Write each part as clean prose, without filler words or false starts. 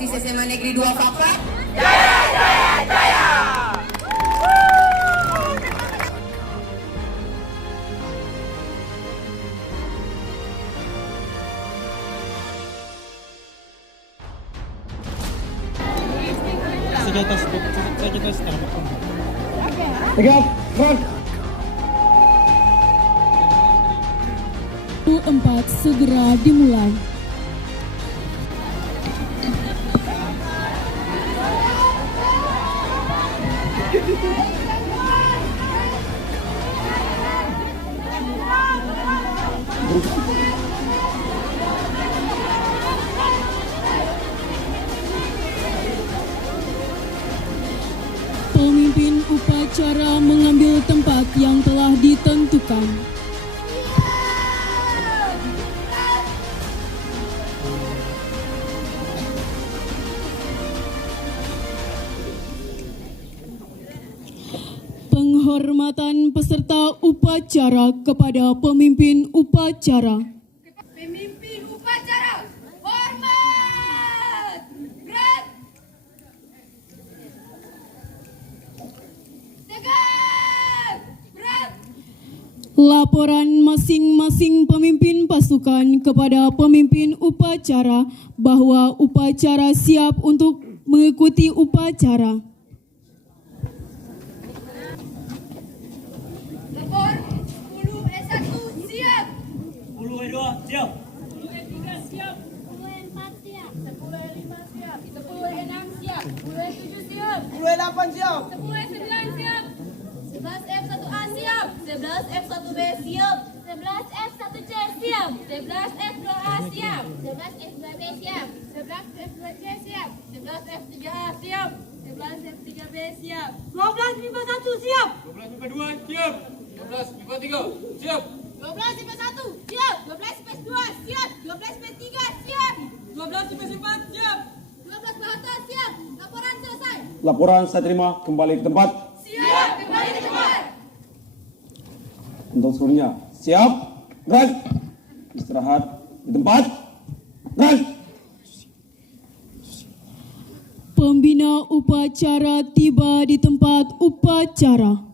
OSIS SMA Negeri 2 Fakfak. Jaya, jaya, jaya! Tegap, gerak. 4 segera dimulai. Pemimpin upacara mengambil tempat yang telah ditentukan. Penghormatan peserta upacara kepada pemimpin upacara. Pemimpin upacara, hormat! Gerak! Tegak! Gerak! Laporan masing-masing pemimpin pasukan kepada pemimpin upacara bahwa upacara siap untuk mengikuti upacara. Lapor 10E1 siap! 10E2 siap. 10E3 siap! 10E4 siap! 10E5 siap! 10E6 siap! 10E7 siap! 10E8 siap! 10E9 siap! 11F1A siap! 11F1B siap! 11F1C siap! 11F2A siap! 11F2B siap! 11F2C siap! 11F3A siap! 11F3B siap! 12 siap! 12 2 siap. 12 3 siap. 12 IPS 1 siap, 12 IPS 2 siap, 12 IPS 3 siap, 12 IPS 4 siap. 12 bahasa siap. Laporan selesai. Laporan saya terima, kembali ke tempat. Siap, kembali ke tempat. Untuk seluruhnya, siap, gerak. Istirahat di tempat. Gerak. Pembina upacara tiba di tempat upacara.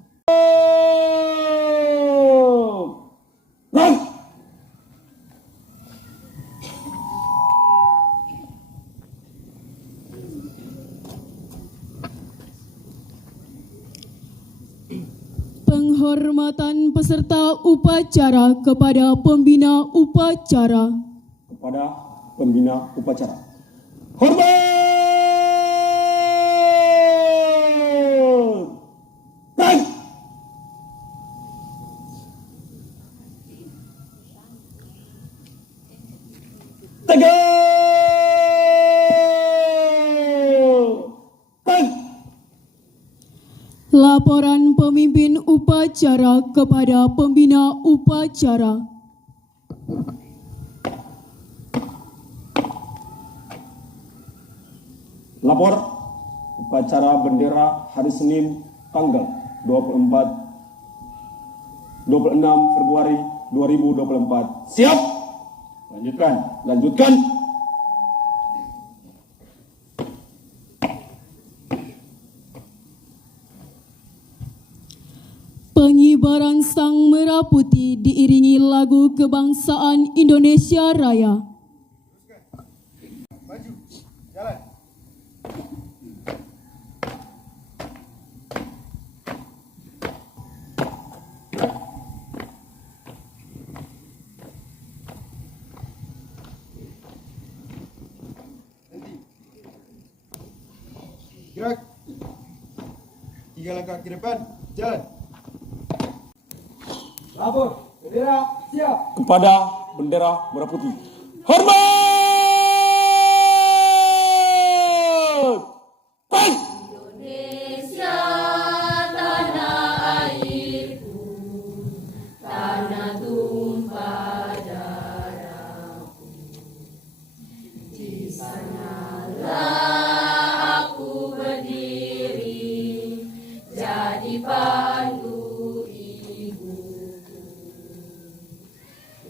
Gerak. Penghormatan peserta upacara kepada pembina upacara. Kepada pembina upacara. Hormat! Gerak. Laporan pemimpin upacara kepada pembina upacara. Lapor upacara bendera hari Senin tanggal 26 Februari 2024. Siap? Lanjutkan. Pengibaran Sang Merah Putih diiringi lagu kebangsaan Indonesia Raya. Maju, jalan. Gerak. 3 langkah ke depan, jalan. Lapor, bendera siap. Kepada bendera merah putih. Hormat! Baik! Indonesia tanah airku, tanah tumpah darahku. Di sanalah aku berdiri, jadi pandu ibuku.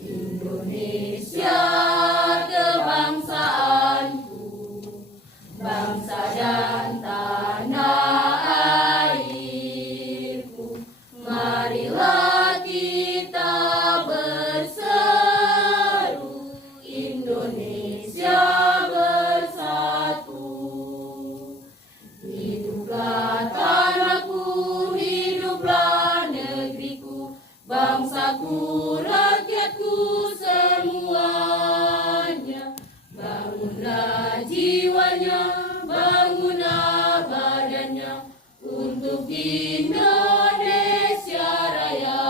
Indonesia kebangsaanku, Aku rakyatku semuanya, bangunlah jiwanya, bangunlah badannya untuk Indonesia Raya.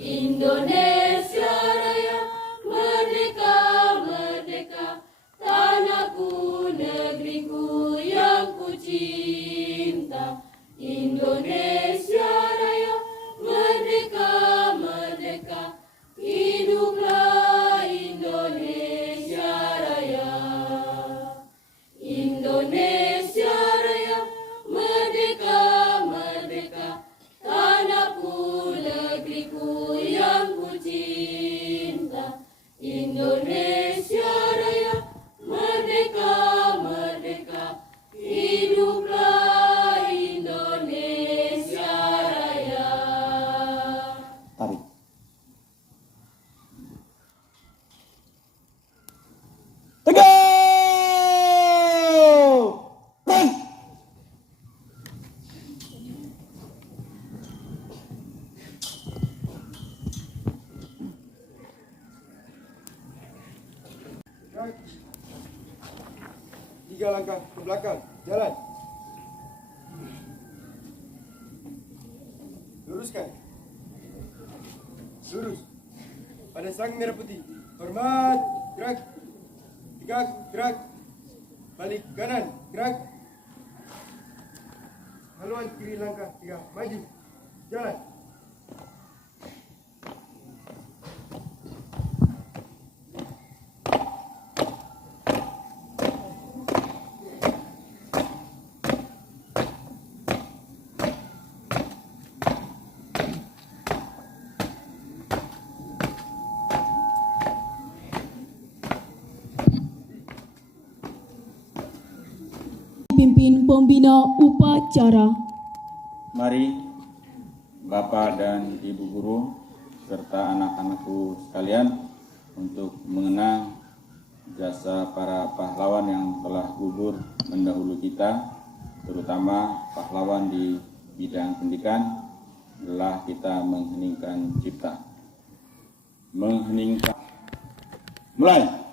Indonesia Raya, merdeka, merdeka, tanahku, negeriku yang ku cinta. Indonesia Raya, merdeka, merdeka, hiduplah Indonesia Raya. Indonesia Raya, merdeka, merdeka, tanahku, negeriku yang ku cinta. Indonesia Raya, merdeka, merdeka, hiduplah Indonesia Raya. Tarik. Tegak! Run! Gerak. 3 langkah ke belakang. Jalan. Luruskan. Lurus. Pada sang merah putih. Hormat. Gerak. Tegak. Gerak. Balik kanan. Gerak. Haluan kiri langkah 3. Maju. Jalan. Pimpin pembina upacara. Mari Bapak dan Ibu Guru serta anak-anakku sekalian untuk mengenang jasa para pahlawan yang telah gugur mendahulu kita, terutama pahlawan di bidang pendidikan. Telah kita mengheningkan cipta. Mengheningkan. Mulai.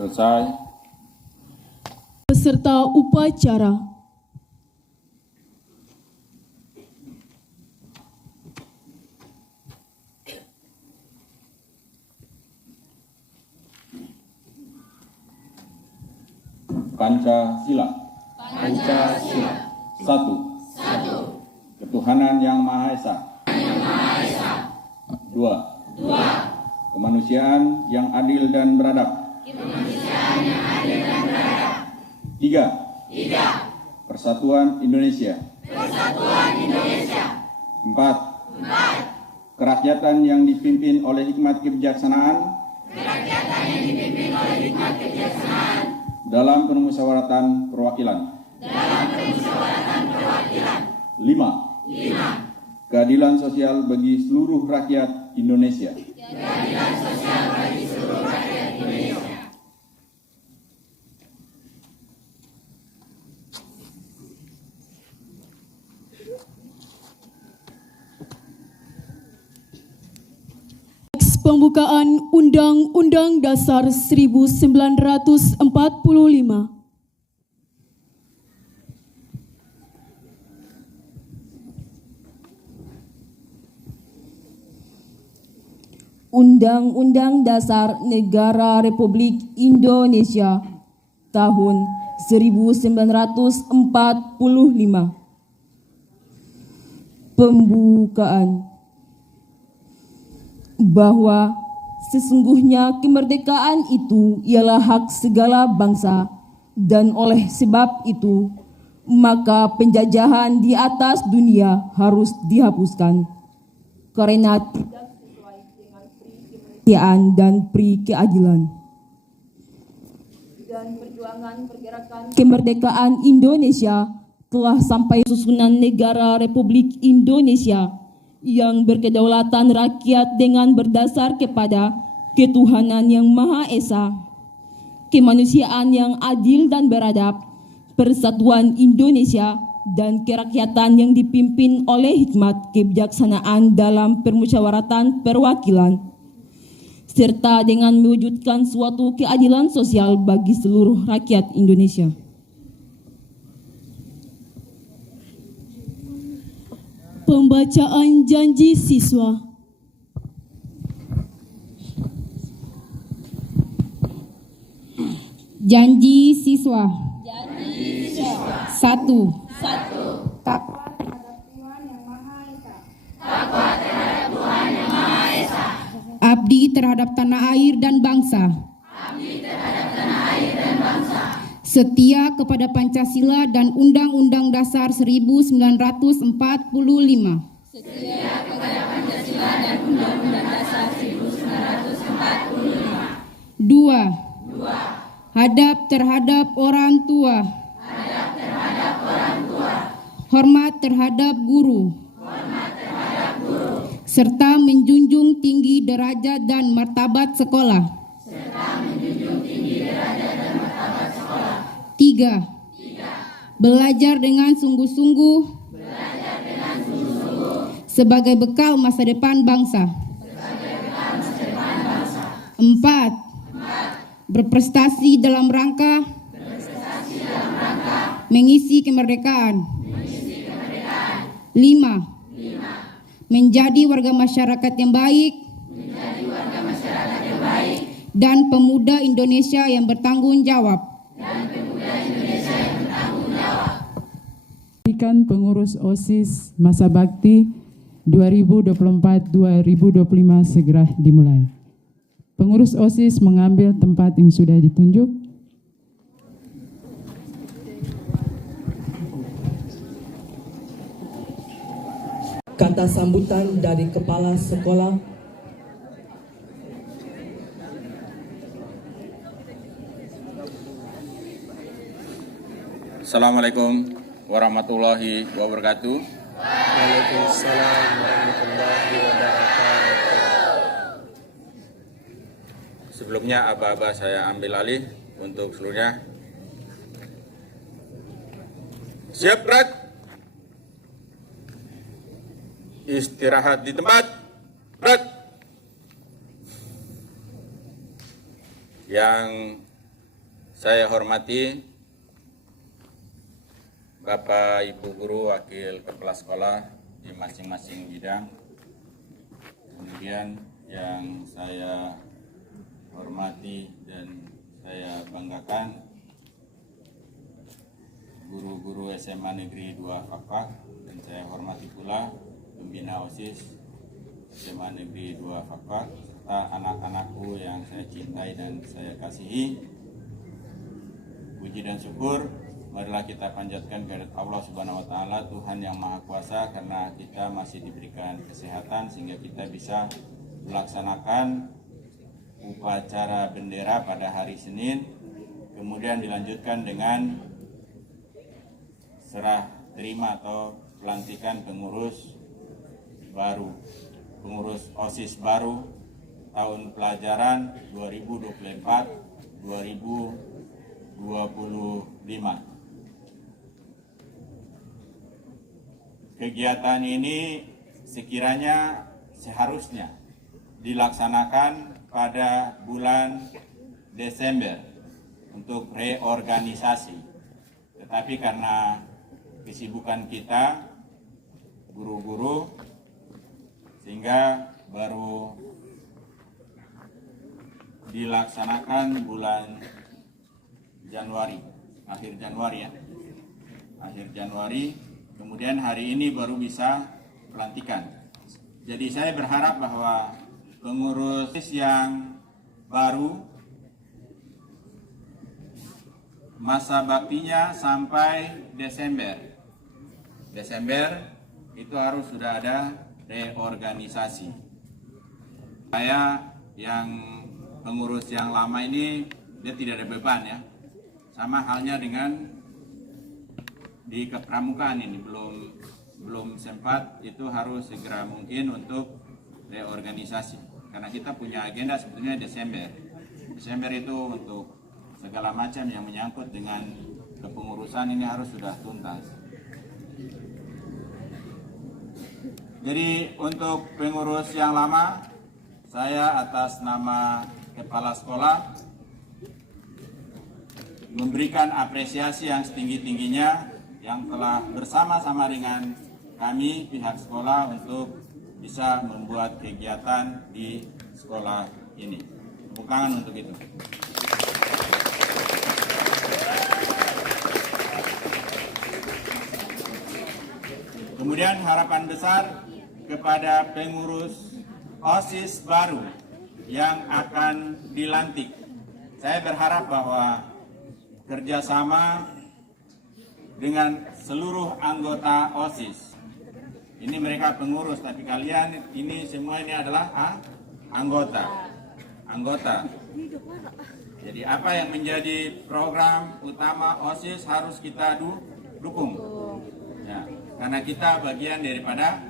Selesai. Peserta upacara. Pancasila. Pancasila. 1. Ketuhanan Yang Maha Esa. 2. Kemanusiaan yang adil dan beradab. 3. Persatuan Indonesia. 4. Kerakyatan yang dipimpin oleh hikmat kebijaksanaan. Dalam permusyawaratan perwakilan. 5. Keadilan sosial bagi seluruh rakyat Indonesia. Pembukaan Undang-Undang Dasar 1945. Undang-Undang Dasar Negara Republik Indonesia tahun 1945. Pembukaan. Bahwa sesungguhnya kemerdekaan itu ialah hak segala bangsa, dan oleh sebab itu maka penjajahan di atas dunia harus dihapuskan karena tidak sesuai dengan kemanusiaan dan keadilan. Dan perjuangan pergerakan kemerdekaan Indonesia telah sampai susunan negara Republik Indonesia yang berkedaulatan rakyat dengan berdasar kepada ketuhanan yang Maha Esa, kemanusiaan yang adil dan beradab, persatuan Indonesia, dan kerakyatan yang dipimpin oleh hikmat kebijaksanaan dalam permusyawaratan perwakilan, serta dengan mewujudkan suatu keadilan sosial bagi seluruh rakyat Indonesia. Pembacaan janji siswa. Janji siswa. 1. Takwa terhadap Tuhan Yang Maha Esa. Abdi terhadap tanah air dan bangsa. Setia kepada Pancasila dan Undang-Undang Dasar 1945. Setia kepada Pancasila dan Undang-Undang Dasar 1945. 2. Hadap terhadap orang tua. Hormat terhadap guru. Serta menjunjung tinggi derajat dan martabat sekolah. 3. Belajar dengan sungguh-sungguh sebagai bekal masa depan bangsa. 4. Berprestasi dalam rangka mengisi kemerdekaan. 5. Menjadi warga masyarakat yang baik dan pemuda Indonesia yang bertanggung jawab. Pengurus OSIS Masa Bakti 2024-2025 segera dimulai. Pengurus OSIS mengambil tempat yang sudah ditunjuk. Kata sambutan dari Kepala Sekolah. Assalamualaikum warahmatullahi wabarakatuh. Waalaikumsalam warahmatullahi wabarakatuh. Sebelumnya aba-aba saya ambil alih untuk seluruhnya. Siap, gerak. Istirahat di tempat. Gerak. Yang saya hormati Bapak Ibu Guru, Wakil Kepala Sekolah di masing-masing bidang. Kemudian yang saya hormati dan saya banggakan guru-guru SMA Negeri 2 Fakfak, dan saya hormati pula pembina OSIS SMA Negeri 2 Fakfak serta anak-anakku yang saya cintai dan saya kasihi. Puji dan syukur marilah kita panjatkan kehadirat Allah Subhanahu wa taala, Tuhan yang Maha Kuasa, karena kita masih diberikan kesehatan sehingga kita bisa melaksanakan upacara bendera pada hari Senin, kemudian dilanjutkan dengan serah terima atau pelantikan pengurus baru, pengurus OSIS baru tahun pelajaran 2024-2025. Kegiatan ini sekiranya seharusnya dilaksanakan pada bulan Desember untuk reorganisasi. Tetapi karena kesibukan kita, guru-guru, sehingga baru dilaksanakan bulan Januari, akhir Januari ya. Akhir Januari, kemudian hari ini baru bisa pelantikan. Jadi saya berharap bahwa pengurus yang baru masa baktinya sampai Desember. Desember itu harus sudah ada reorganisasi. Saya yang pengurus yang lama ini dia tidak ada beban ya. Sama halnya dengan di kepramukaan ini belum sempat, itu harus segera mungkin untuk reorganisasi. Karena kita punya agenda sebetulnya Desember. Desember itu untuk segala macam yang menyangkut dengan kepengurusan ini harus sudah tuntas. Jadi untuk pengurus yang lama, saya atas nama Kepala Sekolah memberikan apresiasi yang setinggi-tingginya yang telah bersama-sama dengan kami pihak sekolah untuk bisa membuat kegiatan di sekolah ini. Tepuk tangan untuk itu. Kemudian harapan besar kepada pengurus OSIS baru yang akan dilantik. Saya berharap bahwa kerjasama dengan seluruh anggota OSIS. Ini mereka pengurus, tapi kalian ini semua ini adalah anggota. Jadi apa yang menjadi program utama OSIS harus kita dukung. Ya, karena kita bagian daripada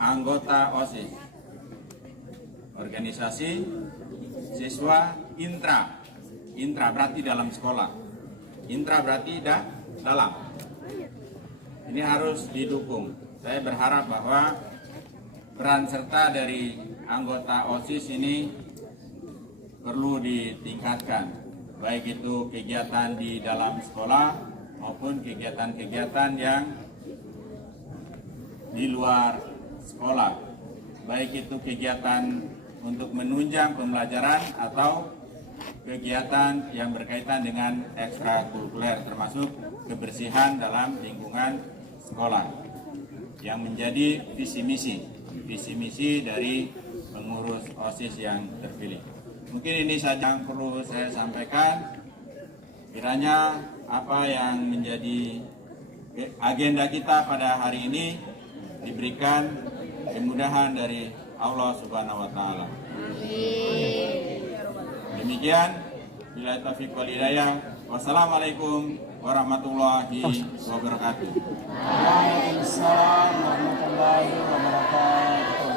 anggota OSIS. Organisasi siswa intra. Intra berarti dalam sekolah. Intra berarti dalam. Ini harus didukung. Saya berharap bahwa peran serta dari anggota OSIS ini perlu ditingkatkan. Baik itu kegiatan di dalam sekolah maupun kegiatan-kegiatan yang di luar sekolah. Baik itu kegiatan untuk menunjang pembelajaran atau kegiatan yang berkaitan dengan ekstrakurikuler, termasuk kebersihan dalam lingkungan sekolah yang menjadi visi misi dari pengurus OSIS yang terpilih. Mungkin ini saja yang perlu saya sampaikan. Kiranya apa yang menjadi agenda kita pada hari ini diberikan kemudahan dari Allah Subhanahu wa taala. Demikian, billahi taufiq wal hidayah. Wassalamualaikum warahmatullahi wabarakatuh. Waalaikumsalam warahmatullahi wabarakatuh.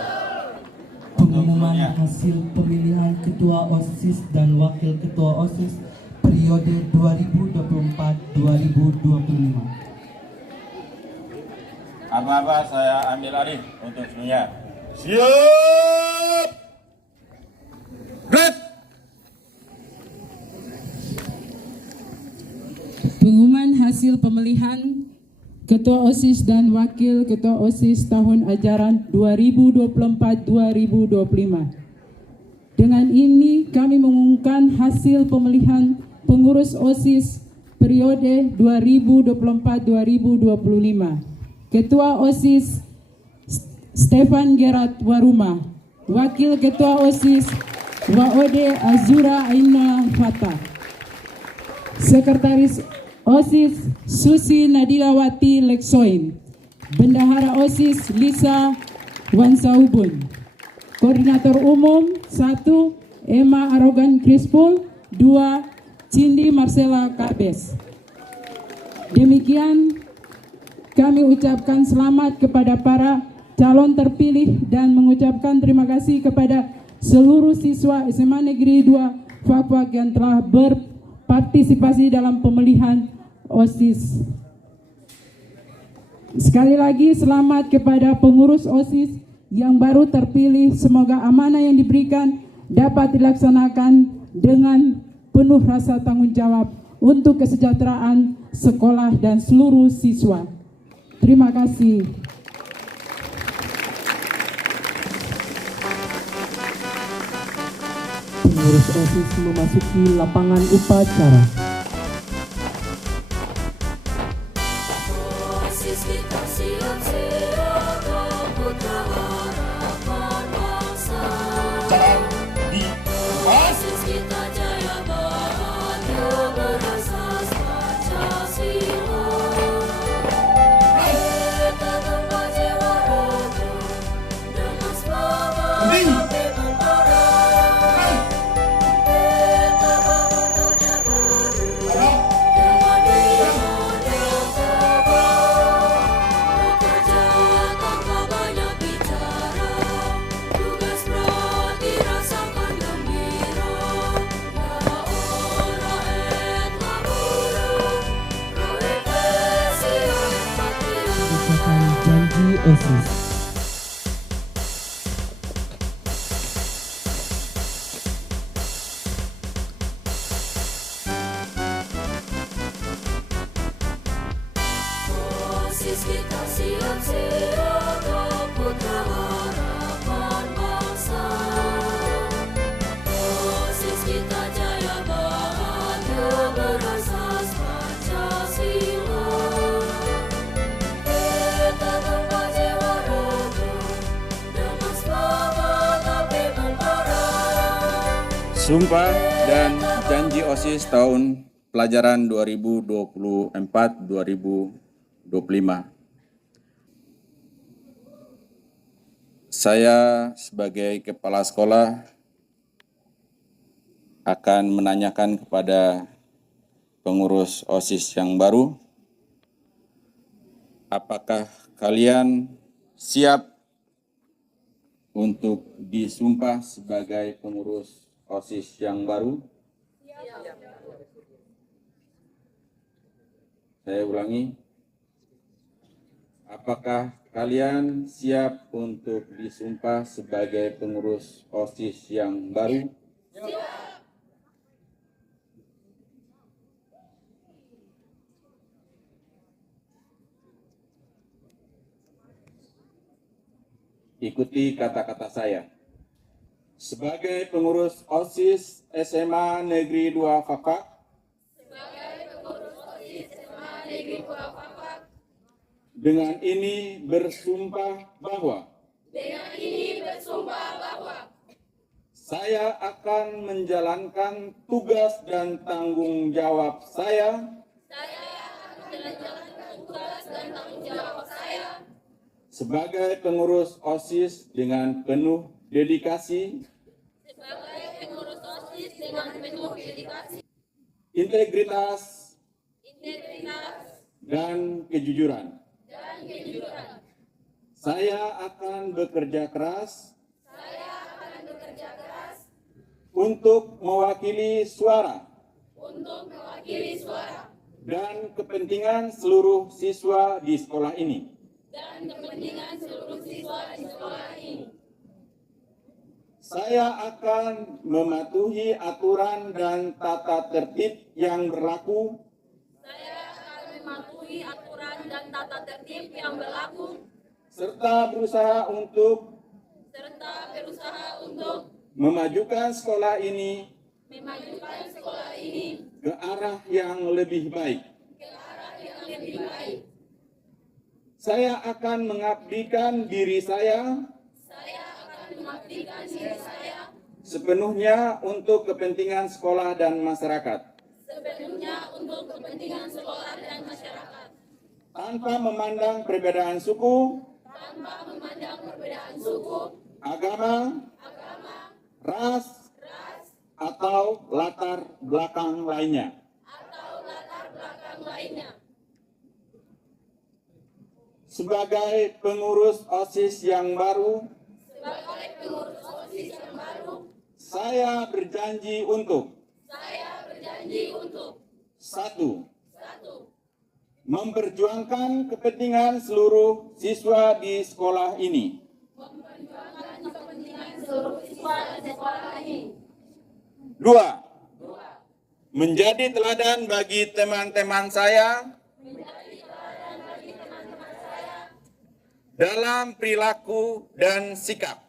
Pengumuman hasil pemilihan Ketua OSIS dan Wakil Ketua OSIS periode 2024-2025. Aba-aba saya ambil alih untuk semuanya. Siap! Red! Pengumuman hasil pemilihan Ketua OSIS dan Wakil Ketua OSIS tahun ajaran 2024-2025. Dengan ini kami mengumumkan hasil pemilihan pengurus OSIS periode 2024-2025. Ketua OSIS Stefan Gerat Waruma. Wakil Ketua OSIS Waode Azura Aina Fata. Sekretaris OSIS Susi Nadilawati Leksoin. Bendahara OSIS Lisa Wansaubun. Koordinator Umum 1 Emma Arogan Krispul, 2 Cindy Marcella Kabes. Demikian kami ucapkan selamat kepada para calon terpilih dan mengucapkan terima kasih kepada seluruh siswa SMA Negeri 2 Fakfak yang telah berpartisipasi dalam pemilihan OSIS. Sekali lagi selamat kepada pengurus OSIS yang baru terpilih. Semoga amanah yang diberikan dapat dilaksanakan dengan penuh rasa tanggung jawab untuk kesejahteraan sekolah dan seluruh siswa. Terima kasih. Pengurus OSIS memasuki lapangan upacara. OSIS kita siap-siap putra harapan bangsa. OSIS kita jaya bahagia berasas Pancasila. Kita tanpa jiwa ragu dengan semangat tapi membara. Kita bangun dunia baru dengan iman yang tabah. Bekerja tanpa banyak bicara, tugas berat dirasakan gembira. Ya rakyat laburu, provinsi patriot. Ucapan janji OSIS. OSIS kita siap-siap putra harapan bangsa. OSIS kita jaya bahagia berasas Pancasila. Kita tanpa jiwa ragu dengan semangat tapi membara. Sumpah dan janji OSIS tahun pelajaran 2024-2025. Saya sebagai kepala sekolah akan menanyakan kepada pengurus OSIS yang baru, apakah kalian siap untuk disumpah sebagai pengurus OSIS yang baru? Saya ulangi, apakah kalian siap untuk disumpah sebagai pengurus OSIS yang baru? Ikuti kata-kata saya. Sebagai pengurus OSIS SMA Negeri 2 Fakfak, dengan ini bersumpah bahwa saya akan menjalankan tugas dan tanggung jawab saya sebagai pengurus OSIS dengan penuh dedikasi, integritas, dan kejujuran. Saya akan bekerja keras untuk mewakili suara dan kepentingan seluruh siswa di sekolah ini. Saya akan mematuhi aturan dan tata tertib yang berlaku serta berusaha untuk memajukan sekolah ini ke arah yang lebih baik. Saya akan mengabdikan diri saya sepenuhnya untuk kepentingan sekolah dan masyarakat. Tanpa memandang perbedaan suku, agama, ras, atau latar belakang lainnya. Sebagai pengurus OSIS yang baru, saya berjanji untuk 1. Memperjuangkan kepentingan seluruh siswa di sekolah ini. seluruh siswa dan sekolah ini. 2. Menjadi teladan bagi teman-teman saya dalam perilaku dan sikap.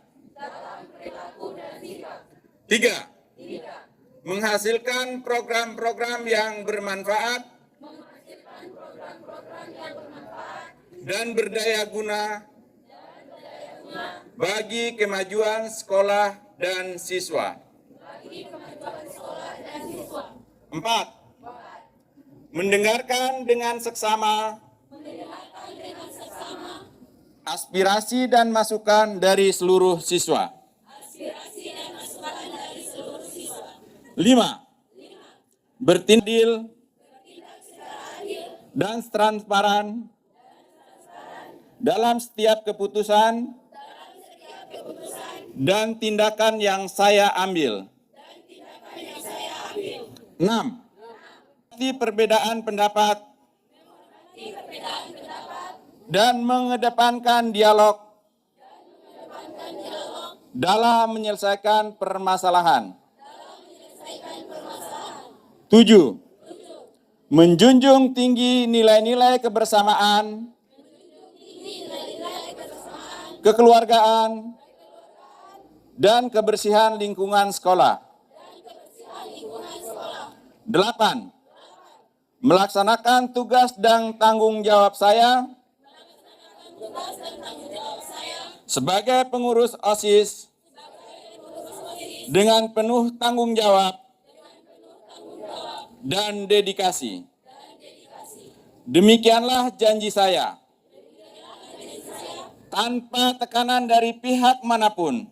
3. Menghasilkan program-program yang bermanfaat dan berdaya guna bagi kemajuan sekolah dan siswa. 4. Mendengarkan dengan seksama aspirasi dan masukan dari seluruh siswa. 5. Bertindak dan transparan dalam setiap keputusan dan tindakan yang saya ambil. 6. Perbedaan pendapat dan mengedepankan dialog dalam menyelesaikan permasalahan. 7. Menjunjung tinggi nilai-nilai kebersamaan, kekeluargaan, dan kebersihan lingkungan sekolah. 8. Melaksanakan tugas dan tanggung jawab saya sebagai pengurus OSIS dengan penuh tanggung jawab dan dedikasi. Demikianlah janji saya. Tanpa tekanan dari pihak manapun,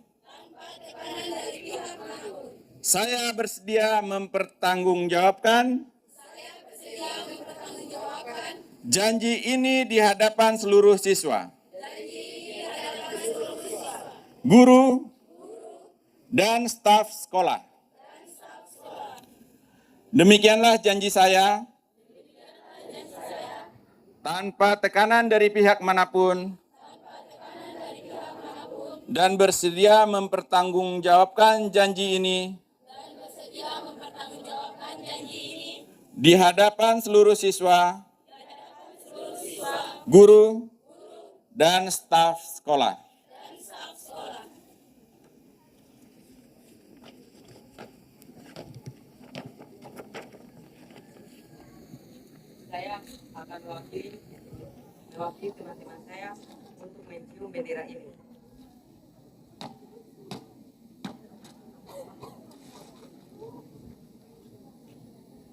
saya bersedia mempertanggungjawabkan janji ini di hadapan seluruh siswa, guru, dan staf sekolah. Demikianlah janji saya, tanpa tekanan dari pihak manapun, dan bersedia mempertanggungjawabkan janji ini di hadapan seluruh siswa, guru, dan staf sekolah. Saya akan mewakili teman-teman saya untuk mencium bendera ini.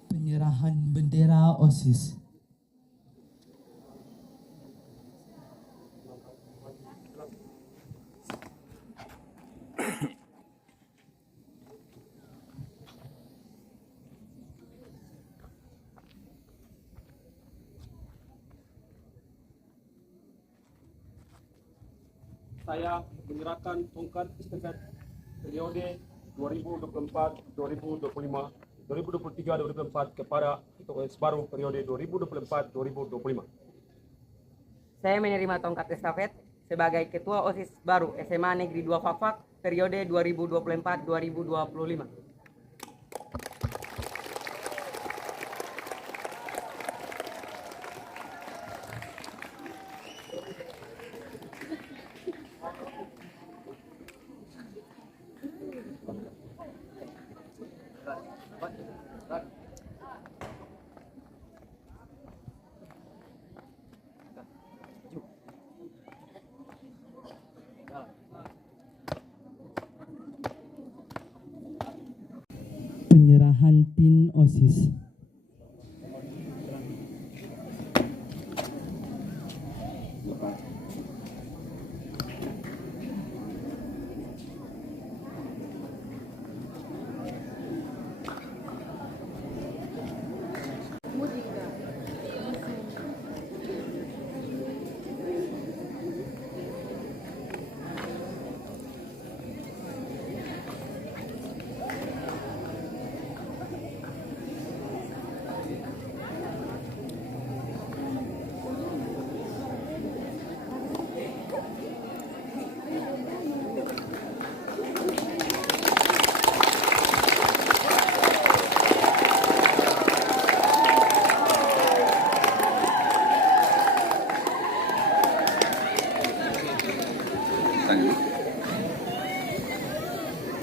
Penyerahan bendera OSIS. Saya menyerahkan tongkat estafet periode 2024-2025, 2023-2024 kepada Ketua OSIS baru periode 2024-2025. Saya menerima tongkat estafet sebagai Ketua OSIS baru SMA Negeri 2 Fakfak periode 2024-2025. Penyerahan PIN OSIS.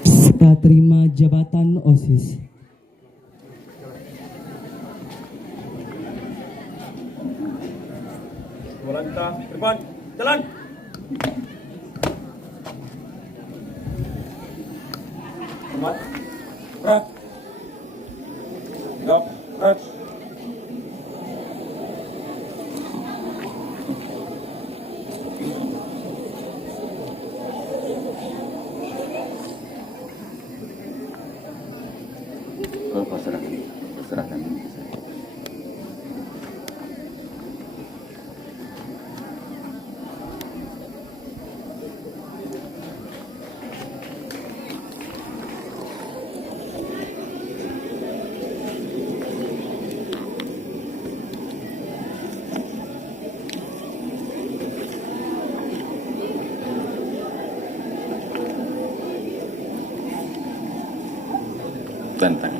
Serta terima jabatan OSIS. Walanta, depan, jalan. Hormat, gerak. Tegap, gerak. Kau serahkan ini ke saya. Tentang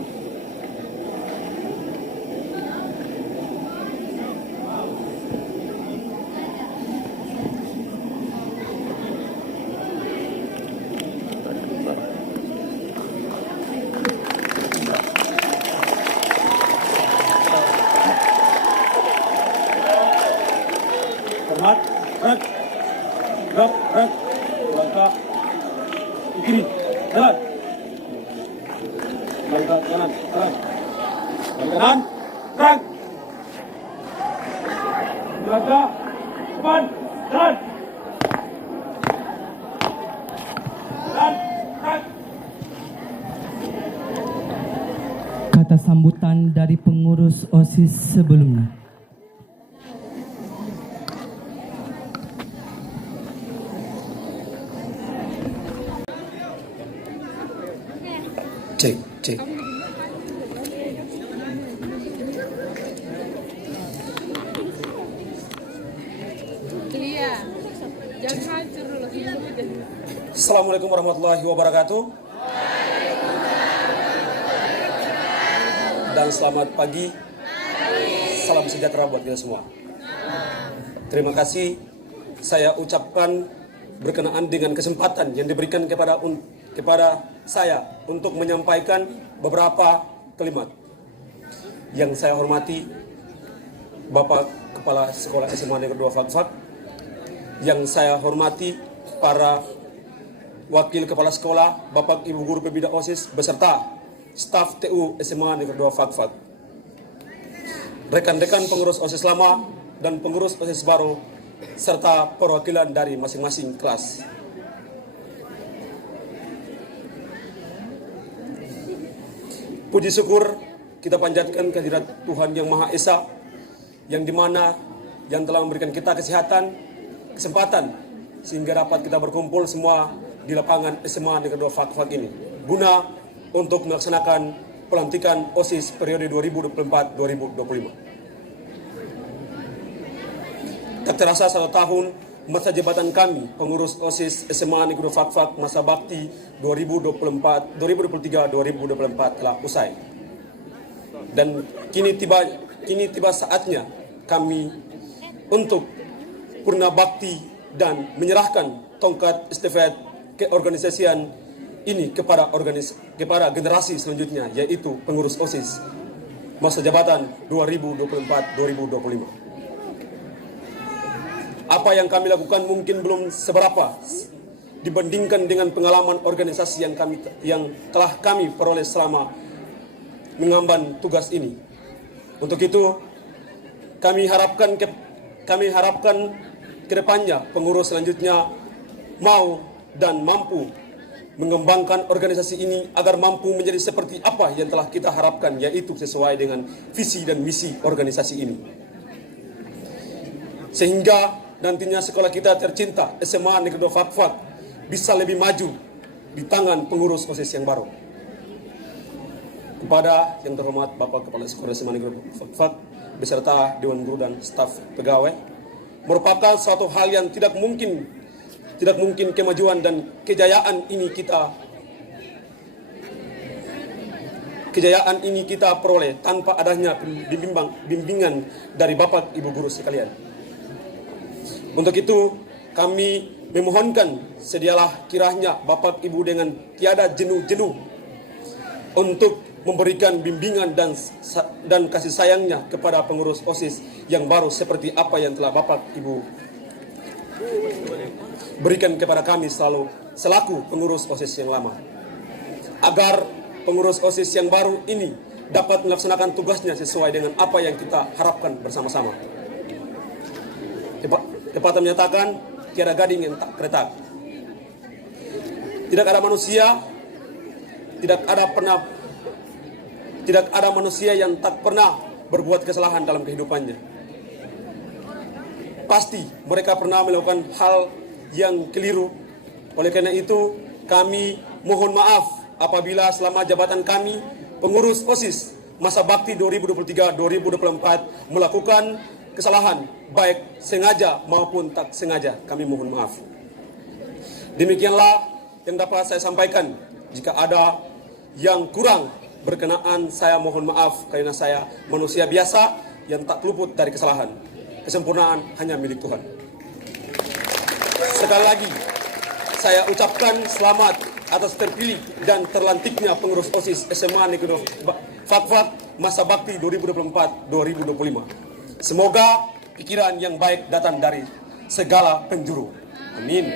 Hormat, gerak. Gerak, gerak. Walanta, ke kiri, jalan. Walanta, jalan, jalan. Kanan, gerak. Walanta, depan, jalan. Jalan, gerak. Kata sambutan dari pengurus OSIS sebelumnya. Cek, cek. Iya. Jangan hancur dulu. Assalamualaikum warahmatullahi wabarakatuh. Dan selamat pagi. Salam sejahtera buat kita semua. Terima kasih saya ucapkan berkenaan dengan kesempatan yang diberikan kepada saya untuk menyampaikan beberapa kalimat. Yang saya hormati Bapak Kepala Sekolah SMA Negeri 2 Fakfak, yang saya hormati para Wakil Kepala Sekolah, Bapak Ibu Guru Pembina OSIS, beserta staf TU SMA Negeri 2 Fakfak, rekan-rekan pengurus OSIS lama dan pengurus OSIS baru, serta perwakilan dari masing-masing kelas. Puji syukur kita panjatkan kehadirat Tuhan Yang Maha Esa, yang dimana yang telah memberikan kita kesehatan, kesempatan, sehingga dapat kita berkumpul semua di lapangan SMA Negeri 2 Fakfak ini, guna untuk melaksanakan pelantikan OSIS periode 2024-2025. Tak terasa 1 tahun masa jabatan kami, pengurus OSIS SMA Negeri 2 Fakfak masa bakti 2023-2024 telah usai. Dan kini tiba saatnya kami untuk purna bakti dan menyerahkan tongkat estafet keorganisasian ini kepada generasi selanjutnya, yaitu pengurus OSIS masa jabatan 2024-2025. Apa yang kami lakukan mungkin belum seberapa dibandingkan dengan pengalaman organisasi yang telah kami peroleh selama mengemban tugas ini. Untuk itu kami harapkan ke depannya pengurus selanjutnya mau dan mampu mengembangkan organisasi ini agar mampu menjadi seperti apa yang telah kita harapkan, yaitu sesuai dengan visi dan misi organisasi ini. Sehingga nantinya sekolah kita tercinta SMA Negeri 2 Fakfak bisa lebih maju di tangan pengurus OSIS yang baru. Kepada yang terhormat Bapak Kepala Sekolah SMA Negeri 2 Fakfak beserta Dewan Guru dan staf pegawai, merupakan suatu hal yang tidak mungkin kemajuan dan kejayaan ini kita peroleh tanpa adanya bimbingan dari Bapak Ibu guru sekalian. Untuk itu kami memohonkan sedialah kiranya Bapak Ibu dengan tiada jenuh-jenuh untuk memberikan bimbingan dan kasih sayangnya kepada pengurus OSIS yang baru seperti apa yang telah Bapak Ibu berikan kepada kami selaku pengurus OSIS yang lama. Agar pengurus OSIS yang baru ini dapat melaksanakan tugasnya sesuai dengan apa yang kita harapkan bersama-sama. Pepatah menyatakan tiada gading yang tak retak. Tidak ada manusia yang tak pernah berbuat kesalahan dalam kehidupannya. Pasti mereka pernah melakukan hal yang keliru. Oleh karena itu, kami mohon maaf apabila selama jabatan kami, pengurus OSIS masa bakti 2023-2024 melakukan kesalahan, baik sengaja maupun tak sengaja. Kami mohon maaf. Demikianlah yang dapat saya sampaikan. Jika ada yang kurang berkenaan, saya mohon maaf karena saya manusia biasa yang tak luput dari kesalahan. Kesempurnaan hanya milik Tuhan. Sekali lagi, saya ucapkan selamat atas terpilih dan terlantiknya pengurus OSIS SMA Negeri 2 Fakfak masa bakti 2024-2025. Semoga pikiran yang baik datang dari segala penjuru. Amin.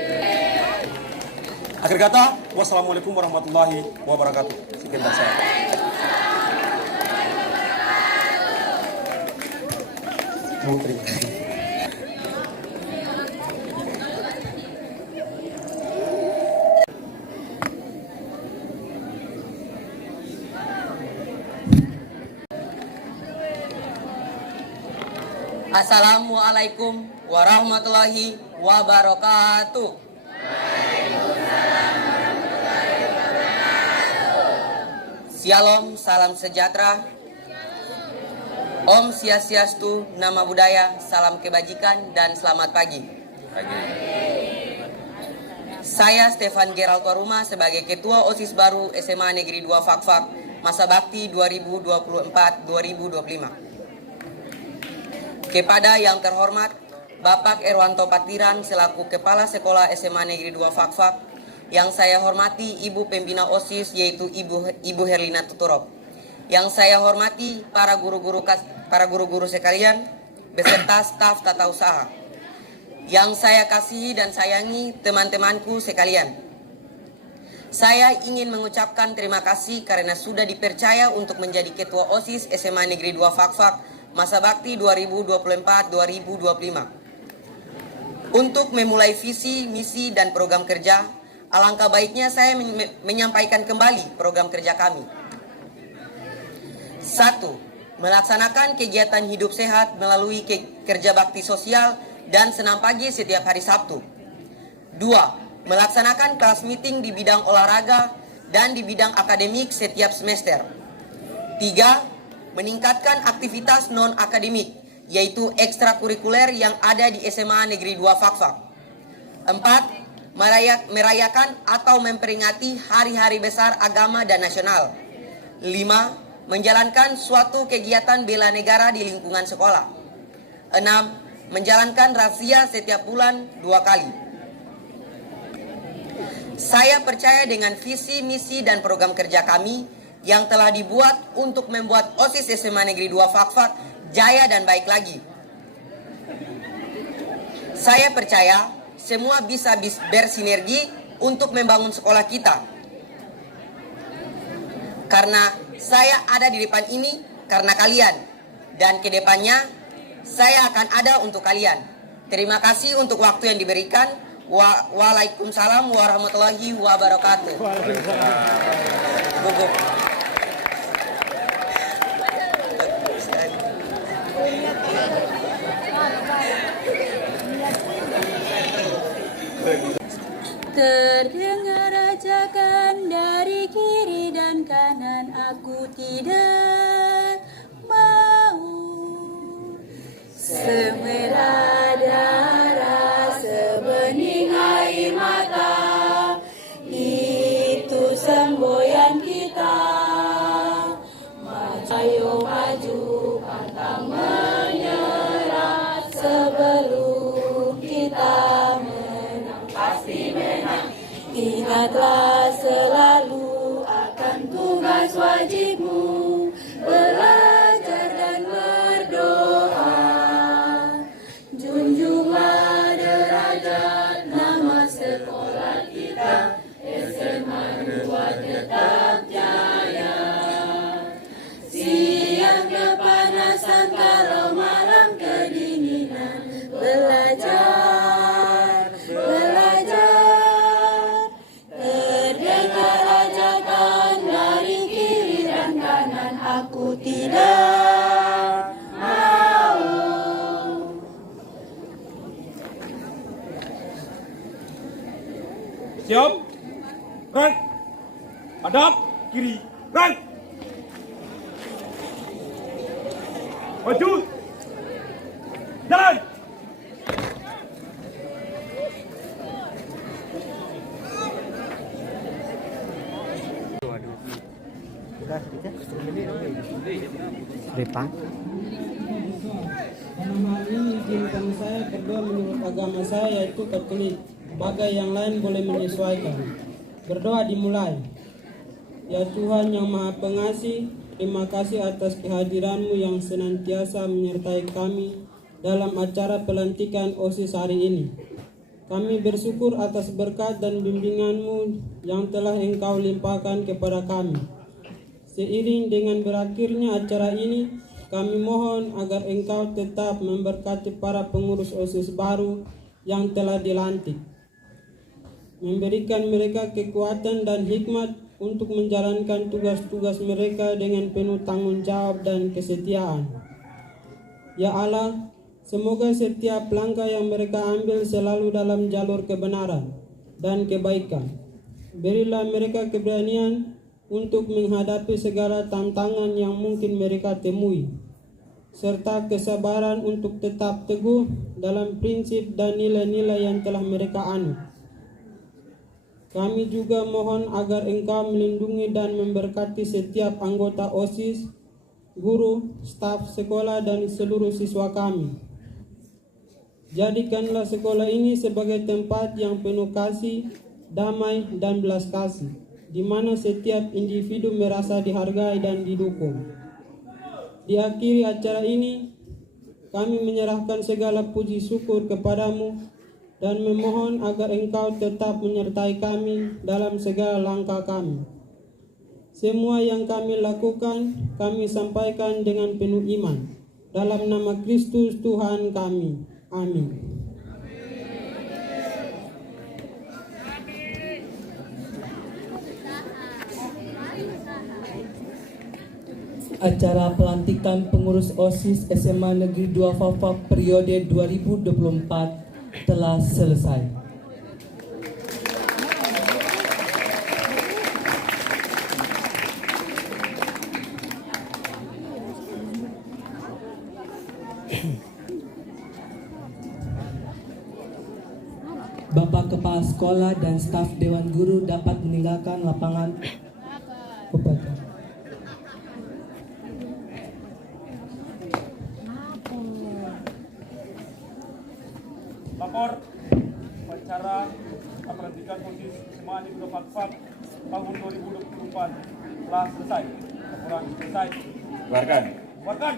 Akhir kata, wassalamualaikum warahmatullahi wabarakatuh. Sekian dari saya. Terima kasih. Assalamualaikum warahmatullahi wabarakatuh. Shalom, salam sejahtera. Om Swastiastu, nama budaya, salam kebajikan, dan selamat pagi. Saya Stefan Gerald Waruma sebagai Ketua OSIS baru SMA Negeri 2 Fakfak masa bakti 2024-2025. Kepada yang terhormat Bapak Erwanto Patiran selaku Kepala Sekolah SMA Negeri 2 Fakfak, yang saya hormati Ibu Pembina OSIS yaitu Ibu Herlina Tuturop, yang saya hormati para guru-guru sekalian beserta staf tata usaha, yang saya kasihi dan sayangi teman-temanku sekalian. Saya ingin mengucapkan terima kasih karena sudah dipercaya untuk menjadi Ketua OSIS SMA Negeri 2 Fakfak masa bakti 2024-2025. Untuk memulai visi, misi, dan program kerja, alangkah baiknya saya menyampaikan kembali program kerja kami. 1. Melaksanakan kegiatan hidup sehat melalui kerja bakti sosial dan senam pagi setiap hari Sabtu. 2. Melaksanakan kelas meeting di bidang olahraga dan di bidang akademik setiap semester. 3. Meningkatkan aktivitas non-akademik, yaitu ekstrakurikuler yang ada di SMA Negeri 2 Fakfak. 4. Merayakan atau memperingati hari-hari besar agama dan nasional. 5. Menjalankan suatu kegiatan bela negara di lingkungan sekolah. 6. Menjalankan razia setiap bulan 2 kali. Saya percaya dengan visi, misi, dan program kerja kami yang telah dibuat untuk membuat OSIS SMA Negeri 2 Fakfak jaya dan baik lagi. Saya percaya semua bisa bersinergi untuk membangun sekolah kita. Karena saya ada di depan ini karena kalian, dan ke depannya saya akan ada untuk kalian. Terima kasih untuk waktu yang diberikan. Waalaikumsalam warahmatullahi wabarakatuh. Terdengar ajakan dari kiri dan kanan, aku tidak mau. Semerah darah sebening air mata, itu semboyan kita. Ayo maju, pantang menyerah sebelum kita menang. Ingatlah selalu akan tugas wajibmu, belajar dan berdoa. Junjunglah derajat nama sekolah kita, SMA 2 Tetap Jaya. Siang kepanasan kalau malam kedinginan, belajar, belajar. Terdengar ajakan dari kiri dan kanan, aku tidak mau. Siap. Rank. Hadap. Kiri. Rank. Maju. Jalan. Dalam hal ini izinkan saya berdoa menurut agama saya, yaitu Katolik. Bagai yang lain boleh menyesuaikan. Berdoa dimulai. Ya Tuhan yang Maha Pengasih, terima kasih atas kehadiran-Mu yang senantiasa menyertai kami dalam acara pelantikan OSIS hari ini. Kami bersyukur atas berkat dan bimbingan-Mu yang telah Engkau limpahkan kepada kami. Seiring dengan berakhirnya acara ini, kami mohon agar Engkau tetap memberkati para pengurus OSIS baru yang telah dilantik, memberikan mereka kekuatan dan hikmat untuk menjalankan tugas-tugas mereka dengan penuh tanggung jawab dan kesetiaan. Ya Allah, semoga setiap langkah yang mereka ambil selalu dalam jalur kebenaran dan kebaikan. Berilah mereka keberanian untuk menghadapi segala tantangan yang mungkin mereka temui, serta kesabaran untuk tetap teguh dalam prinsip dan nilai-nilai yang telah mereka anut. Kami juga mohon agar Engkau melindungi dan memberkati setiap anggota OSIS, guru, staf sekolah, dan seluruh siswa kami. Jadikanlah sekolah ini sebagai tempat yang penuh kasih, damai, dan belas kasih, di mana setiap individu merasa dihargai dan didukung. Di akhir acara ini, kami menyerahkan segala puji syukur kepadamu dan memohon agar Engkau tetap menyertai kami dalam segala langkah kami. Semua yang kami lakukan, kami sampaikan dengan penuh iman. Dalam nama Kristus Tuhan kami. Amin. Acara pelantikan pengurus OSIS SMA Negeri 2 Fafak periode 2024 telah selesai. Bapak Kepala Sekolah dan staf Dewan Guru dapat meninggalkan lapangan upacara. Lapor upacara pelantikan OSIS SMA Negeri 2 Fafak tahun 2024 telah selesai. Laporan selesai. Keluarkan. Keluarkan.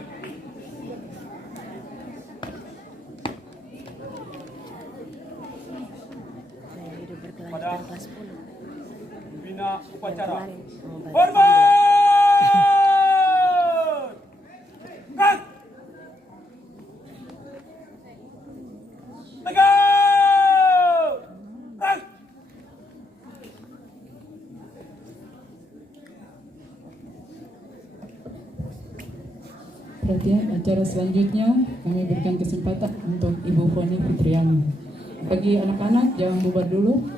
Pada pembina upacara. Hormat! Gerak! Tegak! Gerak! Perhatian, acara selanjutnya kami berikan kesempatan untuk Ibu Foni Fitriani. Bagi anak-anak jangan bubar dulu.